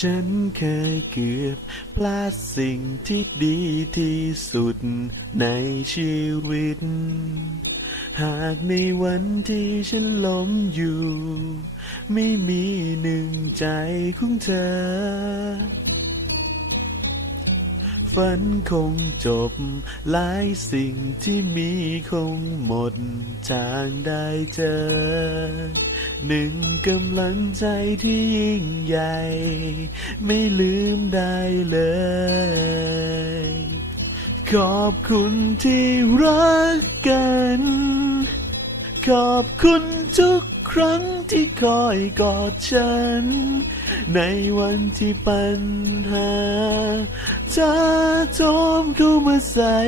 ฉันเคยเกือบพลาดสิ่งที่ดีที่สุดในชีวิต หากในวันที่ฉันล้มอยู่ ไม่มีหนึ่งใจของเธอ ฝันคงจบ หลายสิ่งที่มีคงหมดทางได้เจอ หนึ่งกำลังใจที่ยิ่งใหญ่ ไม่ลืมได้เลย ขอบคุณที่รักกัน ขอบคุณทุก ครั้งที่คอยกอดฉัน ในวันที่ปัญหาจะโจมเข้ามาใส่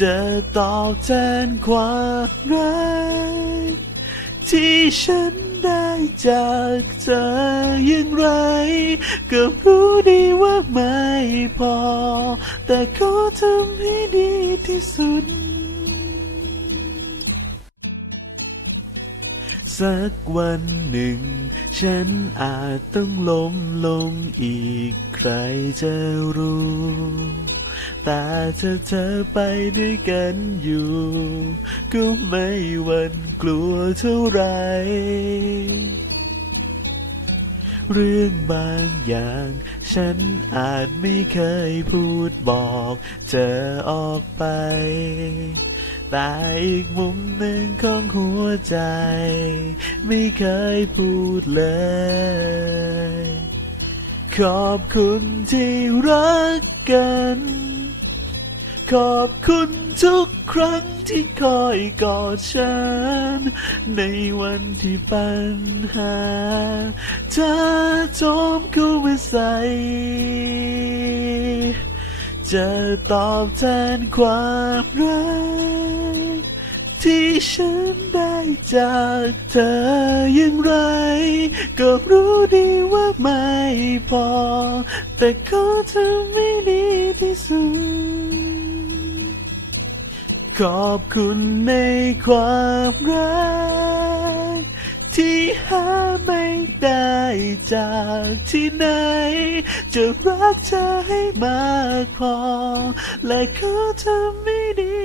จะตอบแทนความรักที่ฉันได้จากเธออย่างไร ก็รู้ดีว่าไม่พอ แต่ขอทำให้ดีที่สุด สักวันหนึ่ง ฉันอาจต้องล้มลงอีกใครจะรู้ แต่ถ้าเธอไปด้วยกันอยู่ ก็ไม่หวันกลัวเท่าไหรเรื่องบางอย่าง ฉันอาจไม่เคยพูดบอกเธอออกไป ต่อีกมุมหนึ่งของหัวใจ ไม่เคยพูดเลย ขอบคุณที่รักกัน ขอบคุณทุกครั้งที่คอยกอดฉัน ในวันที่ปัญหาเธอโจมเข้ามาใส่ จะตอบแทนความรัก ที่ฉันได้จากเธออย่างไร ก็รู้ดีว่าไม่พอ แต่ขอทำให้ดีที่สุด ขอบคุณในความรักาไม่ได้จากที่ไหน จะรักเธอให้มากพอ และเขาทำไม่ดี